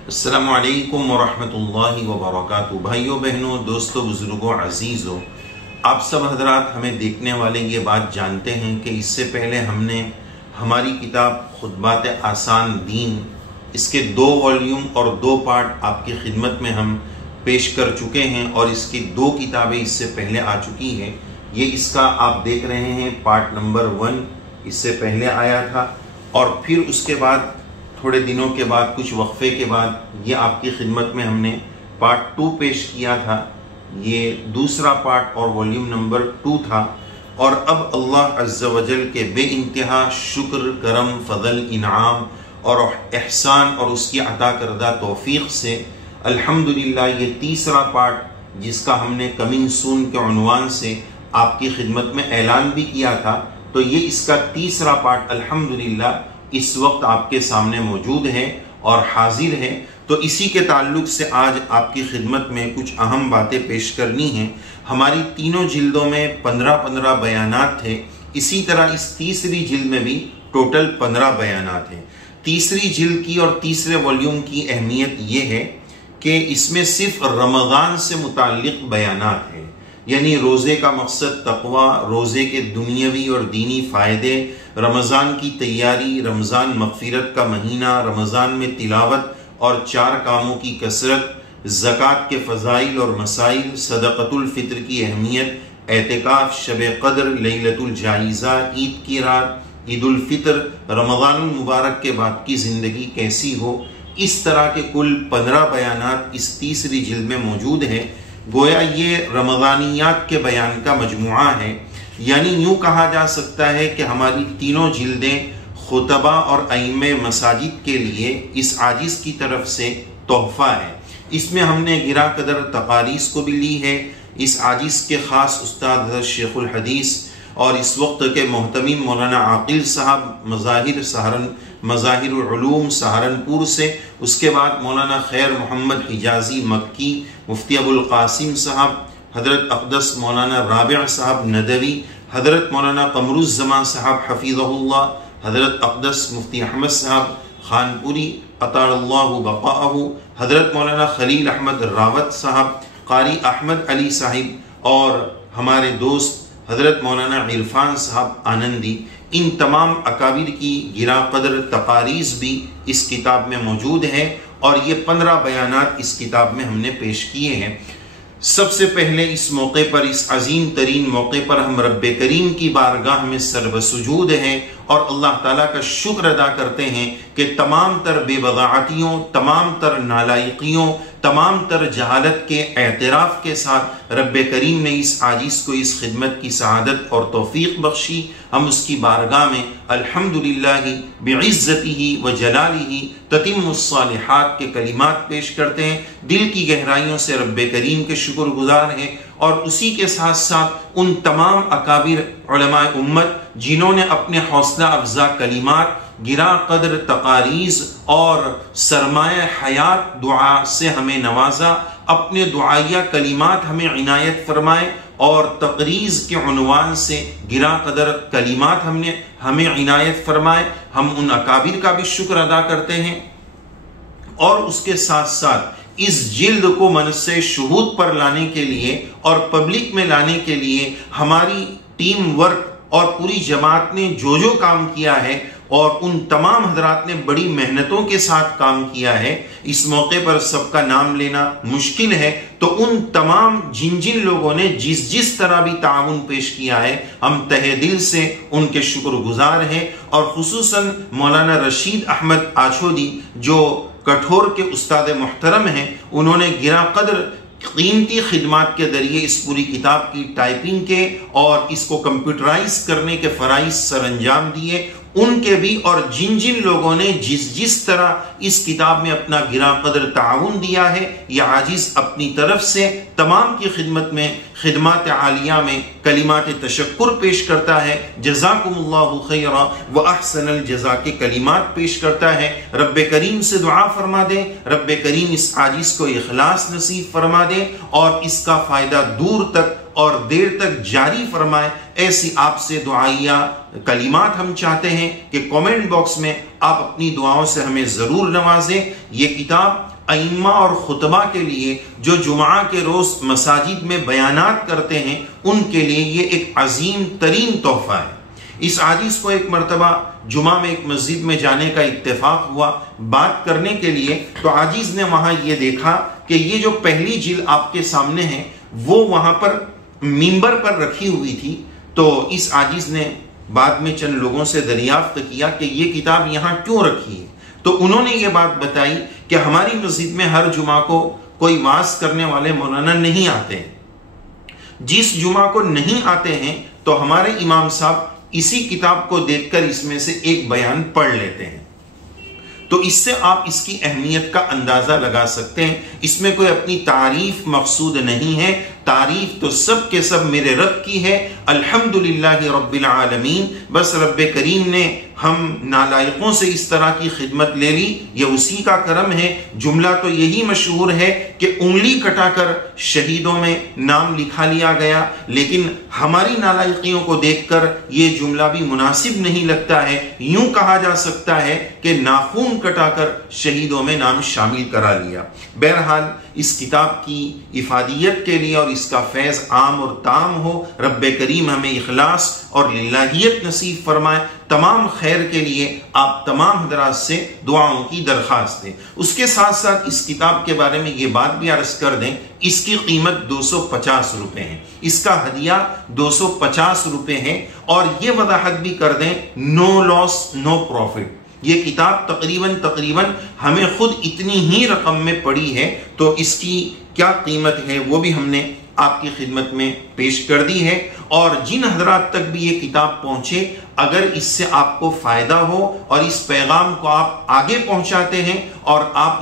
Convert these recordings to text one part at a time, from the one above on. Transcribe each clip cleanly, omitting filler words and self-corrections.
अस्सलामु अलैकुम वरहमतुल्लाहि वबरकातुहू। भाइयों बहनों, दोस्तों, बुजुर्गों, अजीज़ों, आप सब हजरात हमें देखने वाले ये बात जानते हैं कि इससे पहले हमने हमारी किताब खुतबात आसान दीन, इसके 2 वॉल्यूम और 2 पार्ट आपकी खिदमत में हम पेश कर चुके हैं और इसकी 2 किताबें इससे पहले आ चुकी हैं। ये इसका आप देख रहे हैं पार्ट नंबर 1 इससे पहले आया था और फिर उसके बाद थोड़े दिनों के बाद, कुछ वक्फे के बाद ये आपकी खिदमत में हमने पार्ट 2 पेश किया था। ये दूसरा पार्ट और वॉल्यूम नंबर 2 था। और अब अल्लाह अज़्ज़ वजल के बेइंतहा शुक्र, करम, फजल, इनाम और एहसान और उसकी अता करदा तौफीक से अल्हम्दुलिल्लाह ये तीसरा पार्ट, जिसका हमने कमिंग सून के उन्वान से आपकी खिदमत में ऐलान भी किया था, तो ये इसका तीसरा पार्ट अल्हम्दुलिल्लाह इस वक्त आपके सामने मौजूद है और हाजिर है। तो इसी के ताल्लुक से आज आपकी खिदमत में कुछ अहम बातें पेश करनी हैं। हमारी तीनों जिल्दों में 15-15 बयानात थे। इसी तरह इस तीसरी जिल्द में भी टोटल 15 बयानात हैं। तीसरी जिल्द की और तीसरे वॉल्यूम की अहमियत ये है कि इसमें सिर्फ रमज़ान से मुताल्लिक़ बयानात हैं, यानी रोज़े का मकसद तक़वा, रोज़े के दुनियावी और दीनी फ़ायदे, रमज़ान की तैयारी, रमज़ान मग़फ़िरत का महीना, रमज़ान में तिलावत और 4 कामों की कसरत, ज़कात के फ़ज़ाइल और मसाइल, सदक़तुल फ़ित्र की अहमियत, एतिकाफ़, शब क़द्र, लैलतुल जाइज़ा, ईद की रात, ईदुल फ़ित्र, रमज़ानुल मुबारक के बाद की ज़िंदगी कैसी हो। इस तरह के कुल 15 बयानात इस तीसरी जिल्द में मौजूद है। गोया ये रमज़ानियात के बयान का मजमुआ है, यानी यूँ कहा जा सकता है कि हमारी तीनों जिल्दें खुतबा और अइम्मे मसाजिद के लिए इस आजिज़ की तरफ से तोहफ़ा है। इसमें हमने गिरा कदर तकारीस को भी ली है। इस आजिज़ के ख़ास उस्ताद शेखुल हदीस और इस वक्त के मोहतमीम मौलाना आकिल साहब मज़ाहिरुल उलूम सहारनपुर से, उसके बाद मौलाना खैर मोहम्मद हिजाजी मक्की, मुफ्ती अबुल कासिम साहब, हज़रत अक़दस मौलाना राबिअ साहब नदवी, हज़रत मौलाना क़मरुज़्ज़मान साहब हफ़िज़हुल्लाह, हज़रत अक़दस मुफ्ती अहमद साहब खानपुरी अताअल्लाहु बक़ाअहु, हज़रत मौलाना खलील अहमद रावत साहब, क़ारी अहमद अली साहिब और हमारे दोस्त हज़रत मौलाना इरफान साहब आनंदी। इन तमाम अकाबिर की गिरा कदर तकारीज़ भी इस किताब में मौजूद है और ये 15 बयानात इस किताब में हमने पेश किए हैं। सबसे पहले इस मौके पर, इस अजीम तरीन मौके पर हम रब्बे करीम की बारगाह में सर्वसुजूद हैं और अल्लाह ताला का शुक्र अदा करते हैं कि तमाम तर बेवज़ाअतियों, तमाम तर नालायकियों, तमाम तर जहालत के एतराफ़ के साथ रब्बे करीम ने इस आजिज़ को इस खिदमत की सआदत और तौफ़ीक़ बख्शी। हम उसकी बारगाह में अल्हम्दुलिल्लाहि बिइज़्ज़तिही व जलालिही ततिम्मुस्सालिहात के कलिमात पेश करते हैं। दिल की गहराइयों से रब्बे करीम के शुक्रगुज़ार हैं और उसी के साथ साथ उन तमाम अकाबिर उलमाए उम्मत जिन्होंने अपने हौसला अफजा कलिमात, गिरा कदर तकारीज़ और सरमाया हयात दुआ से हमें नवाजा। अपने दुआया कलिमात हमें इनायत फरमाए और तकरीज़ के उन्वान से गिरा कदर कलिमात हमें इनायत फरमाए। हम उन अकाबिर का भी शुक्र अदा करते हैं और उसके साथ साथ इस जिल्द को मनसे शुहूद पर लाने के लिए और पब्लिक में लाने के लिए हमारी टीम वर्क और पूरी जमात ने जो काम किया है और उन तमाम हजरात ने बड़ी मेहनतों के साथ काम किया है। इस मौके पर सबका नाम लेना मुश्किल है, तो उन तमाम जिन लोगों ने जिस तरह भी ताउन पेश किया है, हम तहे दिल से उनके शुक्रगुजार हैं। और खुसूसन मौलाना रशीद अहमद आछोदी जो कठोर के उस्ताद मुहतरम हैं, उन्होंने गिरा कदर कीमती खिदमात के जरिए इस पूरी किताब की टाइपिंग के और इसको कंप्यूटराइज करने के फ़राइज़ सरअंजाम दिए, उनके भी और जिन लोगों ने जिस तरह इस किताब में अपना गिरा कदर ताउन दिया है, यह आजिज़ अपनी तरफ से तमाम की खिदमत में खिदमात आलिया में कलिमात तशक्कुर पेश करता है। जज़ाकुमुल्लाहु खैरा व अहसनल जज़ा के कलिमात पेश करता है। रब्बे करीम से दुआ फरमा दे, रब्बे करीम इस आजिज़ को इखलास नसीब फरमा दे और इसका फ़ायदा दूर तक और देर तक जारी फरमाए। ऐसी आपसे दुआइया कलिमात हम चाहते हैं कि कमेंट बॉक्स में आप अपनी दुआओं से हमें ज़रूर नवाजें। ये किताब अइम्मा और खुतबा के लिए जो जुमा के रोज मसाजिद में बयानात करते हैं उनके लिए ये एक अजीम तरीन तोहफा है। इस आदिस को एक मरतबा जुमा में एक मस्जिद में जाने का इत्तेफाक हुआ बात करने के लिए, तो आजिज ने वहां ये देखा कि ये जो पहली जिल्द आपके सामने है वो वहां पर मिंबर पर रखी हुई थी। तो इस आजिज ने बाद में चंद लोगों से दरियाफ्त किया कि ये किताब यहाँ क्यों रखी है। तो उन्होंने ये बात बताई कि हमारी मस्जिद में हर जुमा को कोई वाज करने वाले मौलाना नहीं आते, जिस जुमा को नहीं आते हैं तो हमारे इमाम साहब इसी किताब को देखकर इसमें से एक बयान पढ़ लेते हैं। तो इससे आप इसकी अहमियत का अंदाजा लगा सकते हैं। इसमें कोई अपनी तारीफ मकसूद नहीं है, तारीफ तो सब के सब मेरे रब की है। अल्हम्दुलिल्लाहि रब्बिल आलमीन। बस रब्बे करीम ने हम नालायकों से इस तरह की खिदमत ले ली, ये उसी का करम है। जुमला तो यही मशहूर है कि उंगली कटाकर शहीदों में नाम लिखा लिया गया, लेकिन हमारी नालायकियों को देखकर ये जुमला भी मुनासिब नहीं लगता है। यूं कहा जा सकता है कि नाखून कटाकर शहीदों में नाम शामिल करा लिया। बहरहाल इस किताब की इफादियत के लिए और इसका फैज़ आम और ताम हो, रब्बे करीम हमें इखलास और लिल्लाहियत नसीब फरमाए। तमाम खैर के लिए आप तमाम हजरात से दुआओं की दरख्वास्त दें। उसके साथ साथ इस किताब के बारे में ये बात भी अर्ज कर दें, इसकी कीमत 250 रुपए है, इसका हदिया 250 रुपए है। और ये वजाहत भी कर दें, नो लॉस नो प्रॉफिट। ये किताब तकरीबन हमें खुद इतनी ही रकम में पड़ी है, तो इसकी क्या कीमत है वो भी हमने आपकी खिदमत में पेश कर दी है। और जिन हजरात तक भी ये किताब पहुंचे, अगर इससे आपको फायदा हो और इस पैगाम को आप आगे पहुंचाते हैं और आप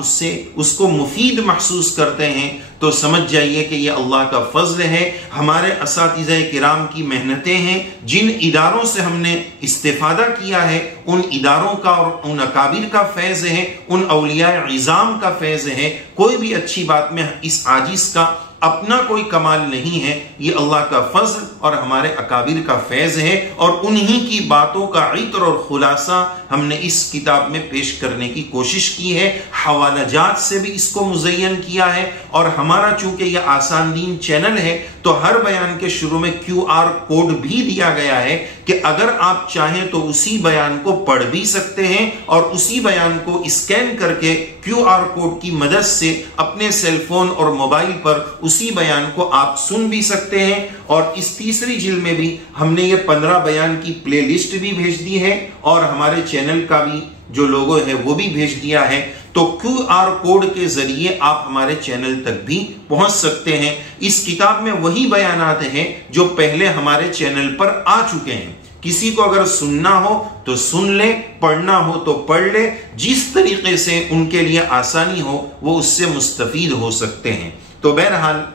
उसको मुफीद महसूस करते हैं, तो समझ जाइए कि ये अल्लाह का फजल है। हमारे असातिज़े किराम की मेहनतें हैं, जिन इदारों से हमने इस्तेफादा किया है उन इदारों का और उन अकाबिर का फैज़ है, उन औलिया इज़ाम का फैज़ है। कोई भी अच्छी बात में इस आजिज़ का अपना कोई कमाल नहीं है, ये अल्लाह का फजल और हमारे अकाबिर का फैज़ है। और उन्हीं की बातों का इत्र और खुलासा हमने इस किताब में पेश करने की कोशिश की है। हवालाजात से भी इसको मुज़य्यन किया है। और हमारा चूंकि यह आसान दीन चैनल है, तो हर बयान के शुरू में QR कोड भी दिया गया है कि अगर आप चाहें तो उसी बयान को पढ़ भी सकते हैं और उसी बयान को स्कैन करके QR कोड की मदद से अपने सेलफोन और मोबाइल पर उसी बयान को आप सुन भी सकते हैं। और इस तीसरी जिल्द में भी हमने ये 15 बयान की प्लेलिस्ट भी भेज दी है और हमारे चैनल का भी जो लोगो है वो भी भेज दिया है। तो QR कोड के जरिए आप हमारे चैनल तक भी पहुंच सकते हैं। इस किताब में वही बयानात हैं जो पहले हमारे चैनल पर आ चुके हैं। किसी को अगर सुनना हो तो सुन ले, पढ़ना हो तो पढ़ ले, जिस तरीके से उनके लिए आसानी हो वो उससे मुस्तफीद हो सकते हैं। तो बहरहाल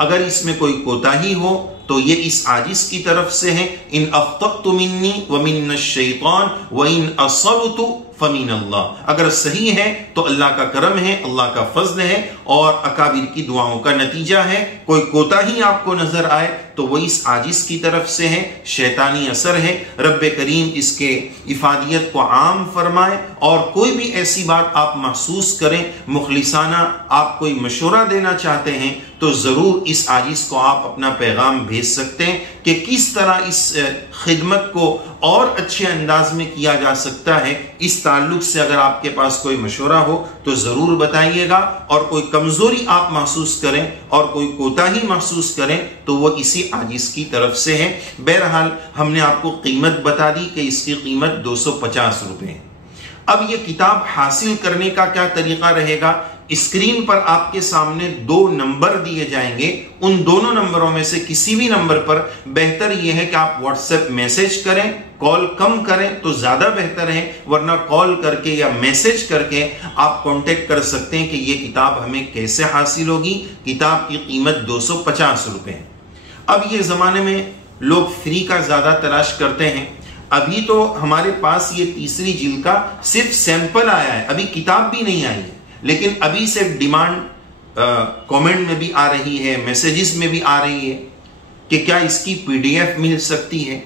अगर इसमें कोई कोताही हो तो ये इस आजिज की तरफ से है। इन अख्तअतु मिन्नी व मिन्नश शैतान व इन असबतु फमिन अल्लाह। अगर सही है तो अल्लाह का करम है, अल्लाह का फजल है और अकाबिर की दुआओं का नतीजा है। कोई कोताही आपको नजर आए तो वो इस आजिज की तरफ से है, शैतानी असर है। रब्बे करीम इसके इफादियत को आम फरमाए। और कोई भी ऐसी बात आप महसूस करें, मुखलिसाना आप कोई मशवरा देना चाहते हैं, तो जरूर इस आजिज को आप अपना पैगाम भेज सकते हैं कि किस तरह इस खिदमत को और अच्छे अंदाज में किया जा सकता है। इस ताल्लुक से अगर आपके पास कोई मशवरा हो तो जरूर बताइएगा। और कोई कमजोरी आप महसूस करें और कोई कोताही महसूस करें तो वो इसी आजिज की तरफ से है। बहरहाल हमने आपको कीमत बता दी कि इसकी कीमत 250 रुपए है। अब ये किताब हासिल करने का क्या तरीका रहेगा? स्क्रीन पर आपके सामने 2 नंबर दिए जाएंगे। उन दोनों नंबरों में से किसी भी नंबर पर बेहतर यह है कि आप व्हाट्सएप मैसेज करें, कॉल कम करें तो ज्यादा बेहतर है, वरना कॉल करके या मैसेज करके आप कांटेक्ट कर सकते हैं कि यह किताब हमें कैसे हासिल होगी। किताब की कीमत 250 रुपए है। अब ये जमाने में लोग फ्री का ज्यादा तलाश करते हैं। अभी तो हमारे पास ये तीसरी जिल्द का सिर्फ सैंपल आया है, अभी किताब भी नहीं आई है, लेकिन अभी से डिमांड कमेंट में भी आ रही है, मैसेजेस में भी आ रही है कि क्या इसकी PDF मिल सकती है।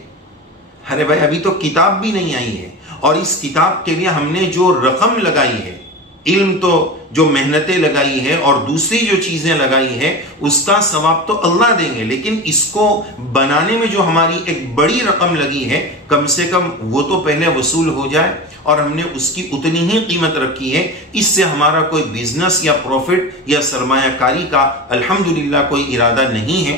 अरे भाई, अभी तो किताब भी नहीं आई है और इस किताब के लिए हमने जो रकम लगाई है इल्म तो जो मेहनतें लगाई है और दूसरी जो चीजें लगाई है उसका सवाब तो अल्लाह देंगे, लेकिन इसको बनाने में जो हमारी एक बड़ी रकम लगी है कम से कम वो तो पहले वसूल हो जाए और हमने उसकी उतनी ही कीमत रखी है। इससे हमारा कोई बिजनेस या प्रॉफिट या सरमायाकारी का अल्हम्दुलिल्लाह कोई इरादा नहीं है।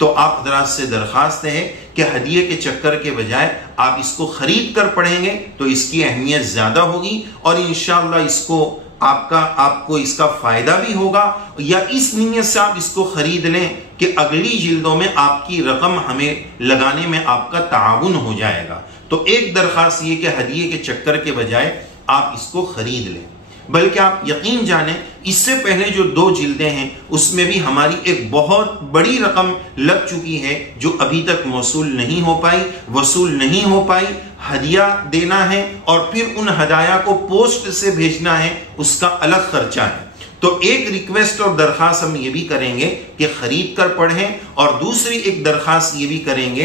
तो आप हजरात से दरखास्त है कि हदिये के चक्कर के बजाय आप इसको खरीद कर पढ़ेंगे तो इसकी अहमियत ज्यादा होगी और इंशाअल्लाह इसको आपको इसका फायदा भी होगा, या इस नीयत से आप इसको खरीद लें कि अगली जिल्दों में आपकी रकम हमें लगाने में आपका ताउन हो जाएगा। तो एक दरखास्त ये कि हदिये के चक्कर के बजाय आप इसको खरीद लें। बल्कि आप यकीन जाने इससे पहले जो 2 जिल्दें हैं उसमें भी हमारी एक बहुत बड़ी रकम लग चुकी है जो अभी तक वसूल नहीं हो पाई। हदिया देना है और फिर उन हदाया को पोस्ट से भेजना है, उसका अलग खर्चा है। तो एक रिक्वेस्ट और दरखास्त हम ये भी करेंगे कि खरीद कर पढ़ें, और दूसरी एक दरखास्त ये भी करेंगे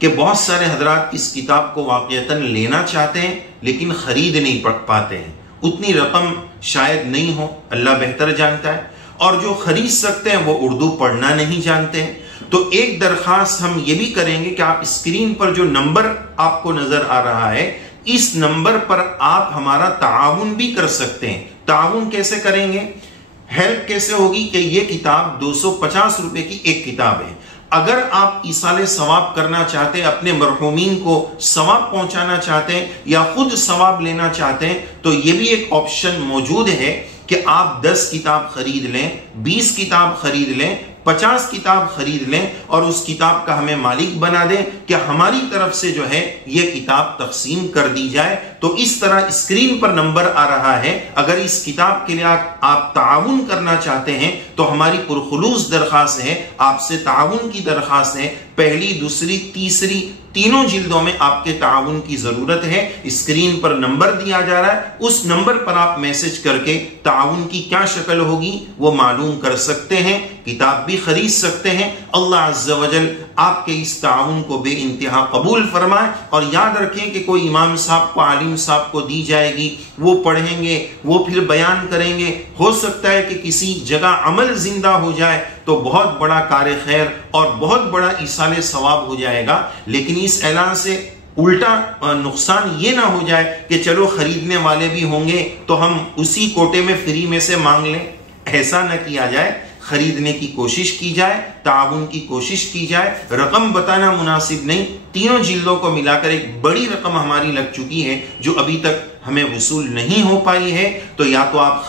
कि बहुत सारे हजरात इस किताब को वाक़यतन लेना चाहते हैं लेकिन खरीद नहीं पाते हैं, उतनी रकम शायद नहीं हो, अल्लाह बेहतर जानता है, और जो खरीद सकते हैं वो उर्दू पढ़ना नहीं जानते हैं। तो एक दरखास्त हम ये भी करेंगे कि आप स्क्रीन पर जो नंबर आपको नजर आ रहा है इस नंबर पर आप हमारा ताउन भी कर सकते हैं। ताउन कैसे करेंगे, हेल्प कैसे होगी कि ये किताब 250 रुपए की एक किताब है। अगर आप ईसाले सवाब करना चाहते हैं, अपने मरहूमीन को सवाब पहुंचाना चाहते हैं या खुद सवाब लेना चाहते हैं, तो ये भी एक ऑप्शन मौजूद है कि आप 10 किताब खरीद लें, 20 किताब खरीद लें, 50 किताब खरीद लें और उस किताब का हमें मालिक बना दें कि हमारी तरफ से जो है ये किताब तकसीम कर दी जाए। तो इस तरह स्क्रीन पर नंबर आ रहा है, अगर इस किताब के लिए आप ताउन करना चाहते हैं तो हमारी पुरखुलूस दरखास्त है, आपसे ताउन की दरखास्त है। पहली, दूसरी, तीसरी, तीनों जिल्दों में आपके ताउन की जरूरत है। स्क्रीन पर नंबर दिया जा रहा है, उस नंबर पर आप मैसेज करके ताउन की क्या शक्ल होगी वो मालूम कर सकते हैं, किताब भी खरीद सकते हैं। अल्लाह अज़्ज़ वजल आपके इस ताउन को बेइंतहा कबूल फरमाए। और याद रखें कि कोई इमाम साहब को, आलिम साहब को दी जाएगी, वो पढ़ेंगे, वो फिर बयान करेंगे। हो सकता है कि किसी जगह अमल जिंदा हो जाए तो बहुत बड़ा कार्य खैर और बहुत बड़ा इसाले सवाब हो जाएगा, लेकिन इस ऐलान से उल्टा नुकसान ये ना हो जाए कि चलो खरीदने वाले भी होंगे तो हम उसी कोटे में फ्री में से मांग लें। ऐसा न किया जाए, खरीदने की कोशिश की जाए, ताउन की कोशिश की जाए। रकम बताना मुनासिब नहीं, तीनों जिल्दों को मिलाकर एक बड़ी रकम हमारी लग चुकी है जो अभी तक हमें वसूल नहीं हो पाई है। तो या तो आप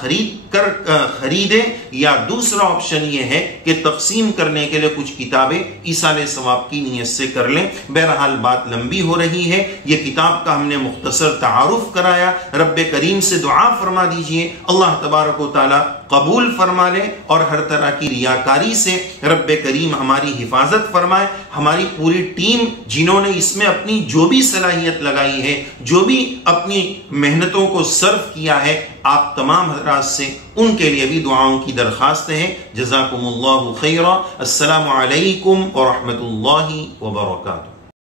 खरीदें या दूसरा ऑप्शन ये है कि तकसीम करने के लिए कुछ किताबें ईसाले सवाब की नीयत से कर लें। बहरहाल बात लंबी हो रही है, ये किताब का हमने मुख्तसर तारुफ कराया। रब्बे करीम से दुआ फरमा दीजिए अल्लाह तबारक व तआला कबूल फरमा ले और हर तरह की रियाकारी से रब्बे करीम हमारी हिफाजत फरमाए। हमारी पूरी टीम जिन्होंने इसमें अपनी जो भी सलाहियत लगाई है, जो भी अपनी मेहनतों को सर्व किया है, आप तमाम हज़रात से उनके लिए भी दुआओं की दरखास्त है। जज़ाकुमुल्लाहु खैरा। अस्सलामु अलैकुम व रहमतुल्लाहि व बरकातुहू।